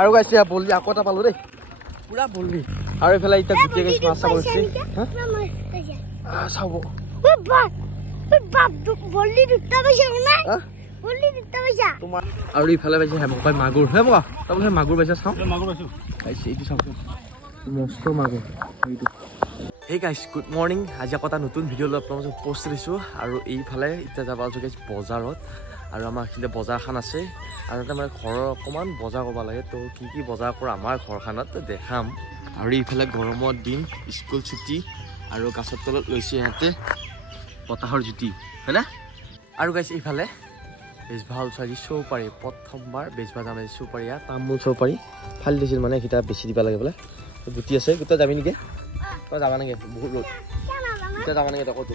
আৰু গাইছে বলবি আকৌ এটা পালো দেই পুৰা বলবি আৰু এফালে এতিয়া গুটি গাইছ মাছ চাব গৈছে চাব বললি দুটা পইচা না বললি দুটা পইচা তোমাৰ আৰু ইফালে পাইছে হেমকাই মাগুৰ হে মা তই মাগুৰ পাইছা চাও মাগুৰ পাইছো গাইছে এইটো চাও মস্ত মাগুৰ এইটো Hey guys, good morning. আজি আকৌ এটা নতুন ভিডিঅ' লৈ আপোনালোকক পোষ্ট দিছোঁ আৰু এইফালে এতিয়া যাব আছোঁ গাইছ বজাৰত আৰু আমাৰ এইখিনিতে বজাৰখন আছে আৰু এটা মানে ঘৰৰ অকণমান বজাৰ কৰিব লাগে তো কি বজাৰ কৰা আমাৰ ঘৰখনত দেখাম আৰু এইফালে গৰমৰ দিন স্কুল ছুটি আৰু গাছৰ তলত লৈছে সিহঁতে বতাহৰ জুতি হয়নে আৰু গাইছ এইফালে বেজভাল চাৰি চৌপাৰী প্ৰথমবাৰ বেজভা যাম চৌপাৰী তামোল চৌপাৰী ফালি দিছিল মানে এইকেইটা বেছি দিব লাগে বোলে গুটি আছে গোটা যাবি নেকি তই যাবা নেকি বহুত ৰ'দ এতিয়া যাবা নেকি তই ক'তো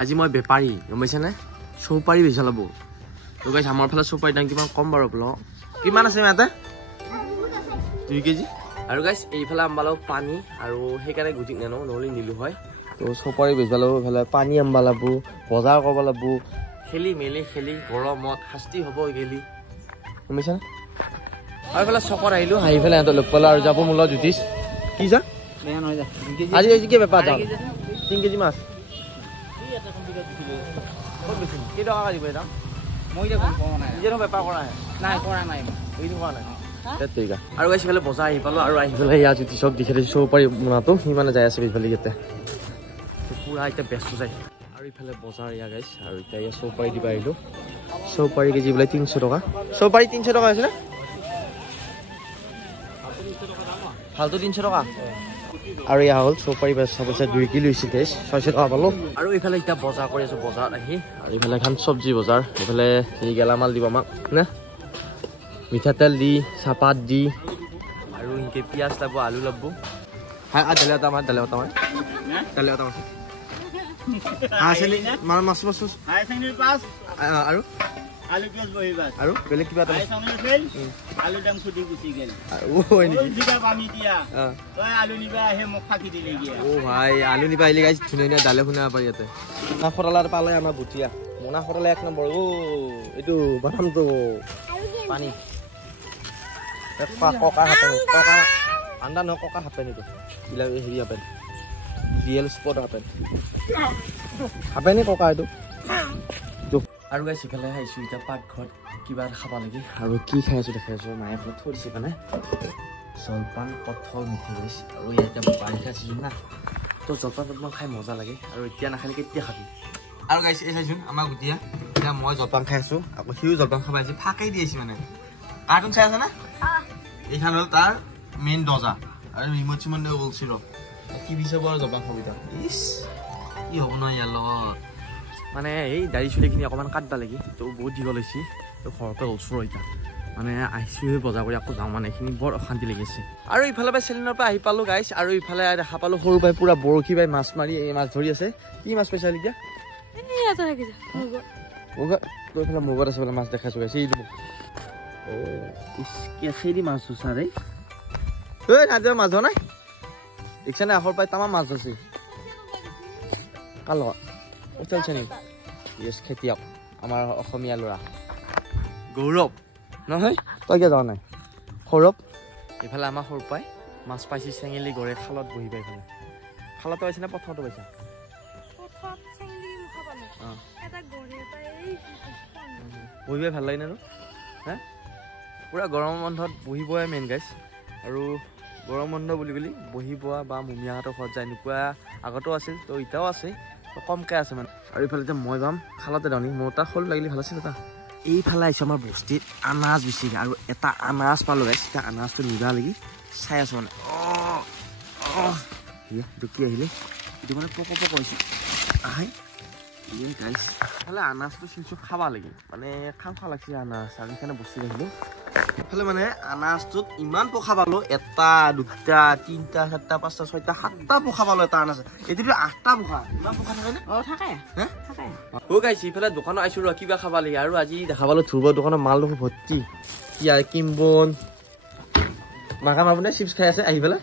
আজি মই বেপাৰী গম পাইছেনে চৌপাৰী বেচা ল'ব তো গাইছ আমাৰ ফালে চৌপাৰী দাম কিমান কম বাৰু বোলো কিমান আছে ইয়াতে 2 কেজি আৰু গাইছ এইফালে আম্বালো পানী আৰু সেইকাৰণে গুটি নানো নহ'লে নিলো হয় তো চৌপাৰী বেচবা ল'ব এইফালে পানী আম্বা লাগব বজাৰ কৰিব লাগব খেলি মেলি খেলি গৰমত শাস্তি হ'ব গেলি গম পাইছেনে আৰু এইফালে চকত আহিলোঁ আহি পেলাই সিহঁতৰ লগ পালোঁ আৰু যাব মোৰ লগত জ্যোতিষ কি যা আজি আজি কি বেপাৰ দাম 3 কেজি মাছ ক'ত বেছি কেইটকা দিব দাম মই নিজেনো বেপাৰ কৰা নাই কৰা নাই এইটো কৰা নাই ঠিক আছে আৰু গাইছ ইফালে বজাৰ আহি পালোঁ আৰু আহি পেলাই ইয়াত জ্যোতিষক দেখি দিছোঁ চৌপাৰী মোনাটো সি মানে যাই আছে ইফালে ইয়াতে পুৰা এতিয়া ব্যস্ত যায় আৰু ইফালে বজাৰ ইয়া গাইছ আৰু এতিয়া ইয়াত চৌপাৰী দিব আহিলোঁ চৌপাৰী কেজি বোলে 300 টকা চৌপাৰী 300 টকা হৈছে না ভালটো 300 টকা আৰু ইয়া হ'ল চৌপাৰী বেচা পইচা 2 কিলো হৈছে গাইছ 600 টকা পালোঁ আৰু এইফালে এতিয়া বজাৰ কৰি আছোঁ বজাৰত আহি আৰু এইফালে এখন চব্জি বজাৰ এইফালে এই গেলামাল দিব আমাক নে মিঠাতেল দি চাহপাত দি আৰু এনেকৈ পিঁয়াজ লাগব আলু লাগব দালি এটা আমাৰ মাছ মাছ আৰু আলু পিয়াজ বহিবা আৰু বেলেগ কিবা এটা আলু দাম খুদি গুচি গেল ও হয় নেকি জিকা পানি দিয়া তই আলু নিবা হে মোক ফাকি দিলে গিয়া ও ভাই আলু নিবা আইলি গাইছ ধুনীয়া দালে শুনা পাৰি ইয়াতে না ফটালাৰ পালে আমাৰ বুটিয়া মোনা ফটালা 1 নম্বৰ ও এইটো বাদামটো পানী ককা হাতে ককা আন্দা ন ককা হাতে নিটো ইলা হেৰি হাতে ৰিয়েল স্পট হাতে নে ককা এইটো আৰু গাইছ ইফালে আহিছোঁ এতিয়া পাকঘৰত কিবা খাব লাগে আৰু কি খাই আছোঁ দেখাই আছোঁ মায়ে ঘৰত থৈ দিছে মানে জলপান কঠল মিঠাই গাইছ আৰু ইয়াতে বাৰিষা চিজন না তো জলপান খাই মজা লাগে আৰু এতিয়া নাখালে কেতিয়া খাবি আৰু গাইছ এই চাইছোন আমাৰ গুটিয়া এতিয়া মই জলপান খাই আছোঁ আকৌ সিও জলপান খাব আহিছে ফাঁকেই দি আহিছে মানে কাৰ্টুন চাই আছে না এইখন হ'ল তাৰ মেইন দৰ্জা আৰু ৰিমট চিমট ওলছি ৰ কি বিচাৰিব আৰু জলপান খাবি তাৰ ইছ কি হ'ব নহয় ইয়াৰ লগত মানে এই দাড়ি চুলিখিনি অকণমান কাটবা লাগি তো বহুত দীঘল হৈছে তো ঘৰতে ওচৰ এতিয়া মানে আহিছোঁ বজাৰ কৰি আকৌ যাওঁ মানে এইখিনি বৰ অশান্তি লাগিছে আৰু ইফালে পাই চেলিনৰ পৰা আহি পালোঁ গাইছ আৰু ইফালে দেখা পালোঁ সৰু পাই পুৰা বৰশী বাই মাছ মাৰি এই মাছ ধৰি আছে কি মাছ পাইছা এতিয়া তো এইফালে মগত আছে বোলে মাছ দেখাইছোঁ গাইছে এইটো কেঁচেদি মাছ ধৰছা ৰে ঐ নাজিৰা মাছ ধৰা নাই দেখিছা নাই আখৰ পাই তামাম মাছ ধৰছে কাৰ লগত উঠলছে নেকি ইয়েছ খেতিয়ক আমাৰ অসমীয়া ল'ৰা গৌৰৱ নহয় তই কিয় যোৱা নাই সৌৰভ এইফালে আমাৰ সৰু পাই মাছ পাইছে চেঙেলি গড়ে খালত বহি পাই এইফালে খালতো পাইছে নে পথাৰতো পাইছা বহিবাই ভাল লাগে নে হে পুৰা গৰম বন্ধত বহিবই মেইন গাইছ আৰু গৰম বন্ধ বুলি বহিব বা মুমিয়াহঁতৰ ঘৰত যায় এনেকুৱা আগতো আছিল তো এতিয়াও আছে কমকৈ আছে মানে আৰু এইফালে এতিয়া মই পাম খালতে দানি মোৰ তাৰ সৰু লাগিলে ভাল আছিল এটা এইফালে আহিছোঁ আমাৰ বস্তিত আনাজ বেছিকৈ আৰু এটা আনাজ পালোঁ গাইছ এতিয়া আনাজটো নিবা লাগি চাই আছোঁ মানে এইটো কি আহিলে এইটো মানে পক হৈছে আহে গাইছ এইফালে আনাজটো চিনচুক খাব লাগে মানে খাওঁ লাগিছে আনাজ আৰু সেইকাৰণে বস্তি আহিলোঁ এইফালে মানে আনাজটোত ইমান পোখা পালোঁ 1 2 3 4 5 6 7 পোখা পালোঁ এটা আনাজ এইটোতো 8টা পোখা ইমান পোখা থাকে নে থাকে ও গাইছ ইফালে দোকানত আহিছোঁ ৰ কিবা খাব লাগে আৰু আজি দেখা পালোঁ ধ্ৰুৱৰ দোকানৰ মাল দেখোন ভৰ্তি কি আৰু কিম্বন মাকা মাপুনে চিপছ খাই আছে আহি পেলাই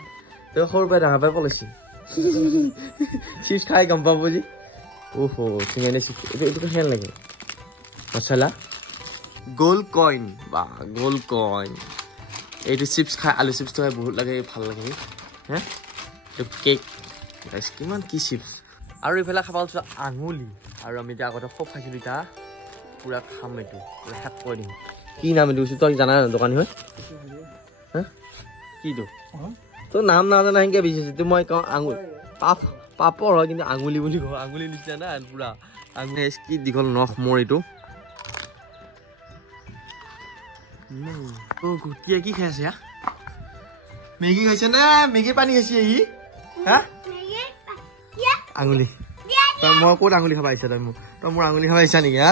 তেওঁ সৰু পাই ডাঙৰ পাই পলাইছে চিপছ খাই গম পাব যি চিঙেনে চিপছ এইটো খেল লাগে মছলা গোল্ড কইন বা গোল্ড কইন এইটো চিপছ খাই আলু চিপছটো খাই বহুত লাগে ভাল লাগে হে এইটো কেক গাইছ কিমান কি চিপছ আৰু এইফালে খাব পাইছোঁ আঙুলি আৰু আমি এতিয়া আগতে খুব খাইছিলোঁ এতিয়া পুৰা খাম এইটো পুৰা শেষ কৰি দিম কি নাম এইটো কৈছোঁ তই জানা দোকানী হয় হা কিটো তোৰ নাম নাজানা সেনেকৈ বিচাৰিছোঁ মই কওঁ আঙুলি পাপৰ হয় কিন্তু আঙুলি বুলি কওঁ আঙুলি নিচিনা না পুৰা আঙুলি কি দীঘল নখ মোৰ এইটো গুটিয়ে কি খাই আছে মেগী খাইছে নে মেগী পানী খাইছে ই হা আঙুলি তই মই ক'ত আঙুলি খাব আহিছা তই মোৰ আঙুলি খাব আহিছা নেকি হা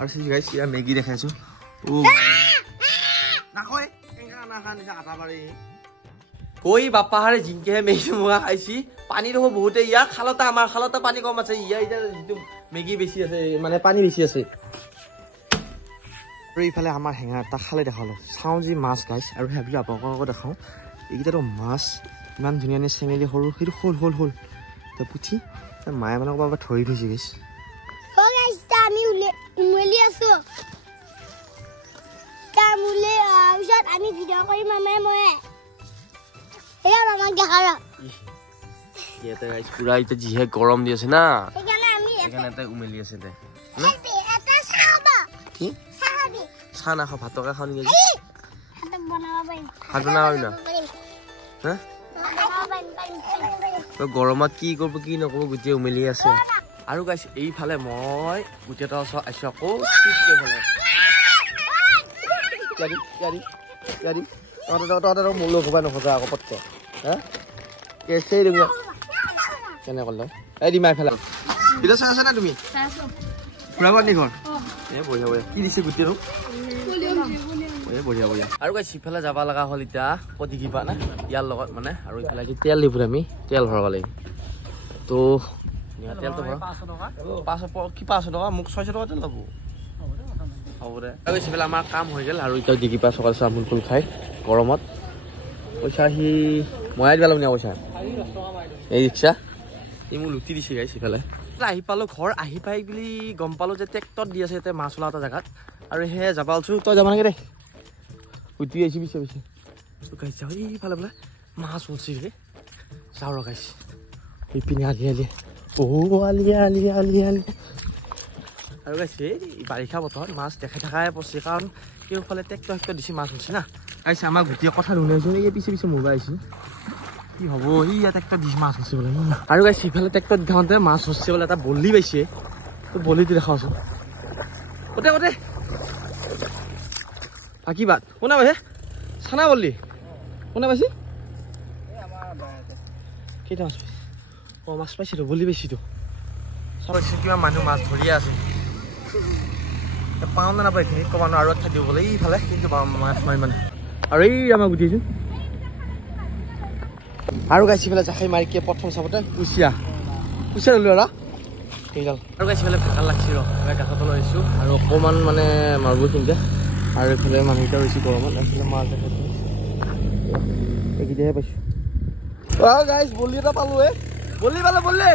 আৰু গাইছ ইয়াৰ মেগী দেখাইছোঁ নাখায় আটা পাৰি কৈ বাপাহাৰে জিংকেহে মেগী মোৱা খাইছি পানী দেখো বহুতে ইয়াৰ খালতে আমাৰ খালতে পানী কম আছে ইয়াৰ এতিয়া যিটো মেগী বেছি আছে মানে পানী বেছি আছে আৰু এইফালে আমাৰ হেঙা এটা খালে দেখালোঁ চাওঁ যি মাছ গাইছ আৰু ভাবি আপোনালোকক দেখাওঁ এইকেইটাতো মাছ ইমান ধুনীয়া চেঙেলি সৰু সেইটো হ'ল এতিয়া পুঠি মায়ে মানে ক'ৰবাৰ পৰা ধৰি থৈছে গাইছ আমি উমলি আছো আমি ভিডিঅ' কৰিম মামাই মই এয়া আমাক দেখাৰ ইয়াতে গাইছ পুৰা এতিয়া যিহে গৰম দি আছে না সেইকাৰণে এটা উমলি আছে দে কি চাহ নাখাওঁ ভাতকে খাওঁ নেকি ভাত বনাব না হা তই গৰমত কি কৰিব কি নকৰিব গোটেই উমলি আছে আৰু গাইছ এইফালে মই গোটেই এটা ওচৰত আহিছোঁ আকৌ তহঁতে মোৰ লগ হ'বা নখোজা আকৌ পটকে হা কেছেই দিম কেনে ক'লে এই দিমা এইফালে ভিডিঅ' চাই আছা না তুমি ফুৰাব নি ঘৰ বঢ়িয়া কি দিছে গোটেইটো বঢ়িয়া আৰু গাইছ সিফালে যাব লগা হ'ল এতিয়া ক'ত কিবা না ইয়াৰ লগত মানে আৰু ইফালে তেল দিব আমি তেল ভৰাব লাগিব তো তেলটো ভৰা 500 টকা মোক 600 টকা তেল ল'ব হ'ব দে আৰু সিফালে আমাৰ কাম হৈ গ'ল আৰু এতিয়া ডিগি পা সকাল চামুল ফুল খাই গৰমত পইচা সি ময়াই দিব লাগিব পইচা এই ৰিক্সা ই মোক লুটি দিছে গাইছ সিফালে আহি পালোঁ ঘৰ আহি পাই বুলি গম পালোঁ যে ট্ৰেক্টৰ দি আছে ইয়াতে মাছ ওলা এটা জেগাত আৰু সেয়ে যাব আলছোঁ তই যাব নাগে দে উঠি আহিছি পিছে গাইছ যাওঁ এইফালে বোলে মাছ ওলছি ৰে যাওঁ ৰ গাইছ ইপিনে আলি আলি আৰু গাইছে বাৰিষা বতৰত মাছ দেখাই থকাই পৰছে কাৰণ কেউফালে ট্ৰেক্টৰ দিছে মাছ হৈছে না গাইছে আমাক গোটেই কথা শুনাইছোঁ এই পিছে মোবাইল আহিছোঁ কি হ'ব সি ইয়াত ট্ৰেক্টৰ দিছে মাছ হৈছে বোলে আৰু গাইছে সিফালে ট্ৰেক্টৰ দেখাওঁতে মাছ হৈছে বোলে এটা বলি পাইছে তো বলিটো দেখাওঁচোন কতে বাকী বাট কোনে পাইছে চানা বলি কোনে পাইছে কেইটা মাছ পাইছে মাছ পাইছিলোঁ বলি পাইছিলোঁ চাইছোঁ কিমান মানুহ মাছ ধৰিয়ে আছে পাওঁ নে নাপায় এইখিনি ক'ব নোৱাৰোঁ আৰু খাই দিব বোলে এইফালে কিন্তু মাছ মাৰি মানে আৰু এই আমাৰ গুটিছোঁ আৰু গাইছি পেলাই জাখাই মাৰি কি প্ৰথম চাপতে কুচিয়া ল'লোঁ আৰু সেইডাল আৰু গাইছি পেলাই ভেকাল লাগছি গাছতো লৈ আহিছোঁ আৰু অকণমান মানে মাৰিব চিন্তা আৰু এইফালে মানুহকেইটা ৰৈছে গৰমত এইফালে মাছ দেখাইছোঁ এইকেইটাহে পাইছোঁ গাইছ বলি এটা পালোঁ বলি পালোঁ বলি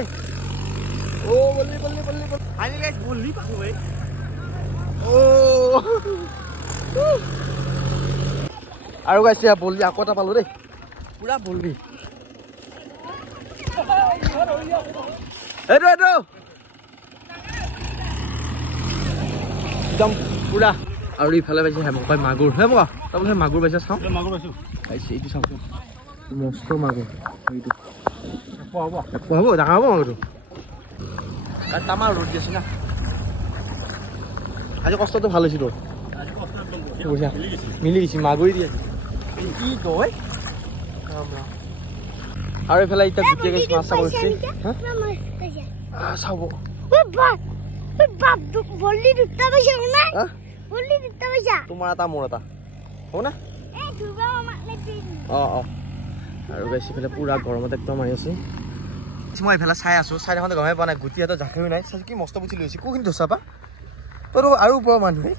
আনি গাইছ বলি পালোঁ আৰু গাইছে বলি আকৌ এটা পালোঁ দেই পুৰা বলি এইটো একদম পুৰা আৰু ইফালে পাইছে কয় মাগুৰ হে মোক তই বোলে মাগুৰ পাইছে চাওঁ মাগুৰ পাইছোঁ পাইছে এইটো চাওঁচোন মস্ত মাগুৰ এইটো হ'ব ডাঙৰ হ'ব মাগুৰটো কাৰণ তামাৰ ৰ'দ দি আছে না আজি কষ্টটো ভাল হৈছে তোৰ মিলি গৈছে মাগুৰি দি আছে কি তই আৰু এইফালে এতিয়া গোটেই গাইছ মাছ চাব গৈছে চাব তোমাৰ এটা মোৰ এটা হ'ব না আৰু গাইছ এইফালে পুৰা গৰমত একদম মাৰি আছো মই এইফালে চাই আছো চাই দেখোঁতে গমেই পোৱা নাই গুটি এটা জাখেও নাই চাই কি মস্ত পুঠি লৈছে কোনখিনি ধচা পা তোৰ আৰু ওপৰৰ মানুহে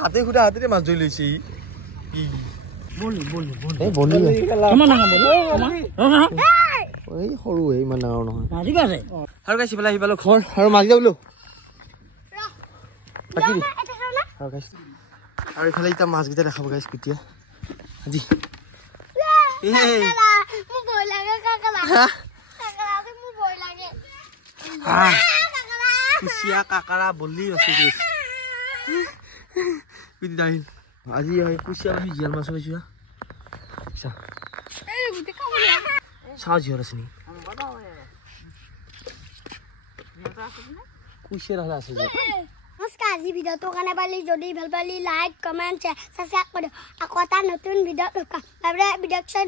হাতে সুধা হাতেৰে মাছ ধৰি লৈছে সৰু ইমান ডাঙৰ নহয় আৰু গাইছি পেলাই আহি পালো ঘৰ আৰু মাছ দিয়া বোলো আৰু গাইছ আৰু ইফালে এতিয়া মাছকেইটা দেখাব গাইছ কেতিয়া আজি মোৰ ভয় লাগে কাকলা কাকলাতে মোৰ ভয় লাগে কুচিয়া কাকাৰা বলি আছে গাইছ বিদি দাহিল আজি কুচিয়া আমি জিয়াল মাছ পাইছো চা চাও জিয়াল আছে নি কুচিয়া ৰাখা আছে নমস্কাৰ আজি ভিডিঅ'টো কাৰণে পালি যদি ভাল পালি লাইক কমেণ্ট শ্বেয়াৰ ছাবস্ক্ৰাইব কৰি আকৌ এটা নতুন ভিডিঅ'ত ভিডিঅ' চাই